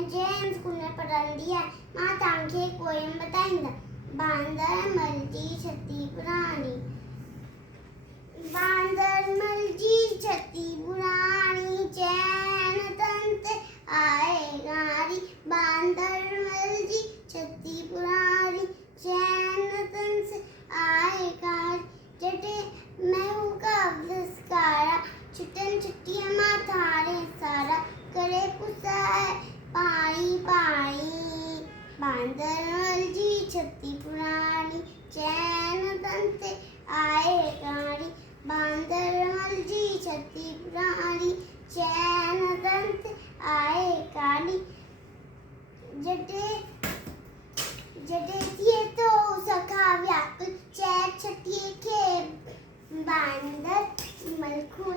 मैं जैन स्कूल में पढ़ंदी है। मां तव्हांखे पोयम ॿुधाईंदा। बांदर मलजी छती पुराणी, बांदर मलजी छती पुराणी, चैन तंत आए गारी। बांदर मलजी छती पुराणी, चैन तंत आए गारी। जटे मैं का अवलस्कारा, छुटन छुट्टियां मां थारे सारा। करे पुसाए पानी पानी, बांदर मलजी छती पुराणी, चैन तंत आए गारी। बांदर मलजी छती पुराणी, चैन तंत आए गारी। जटे जटे थिए तो सखा व्याकुल, चैन छटिए खे बांदर मलखुल।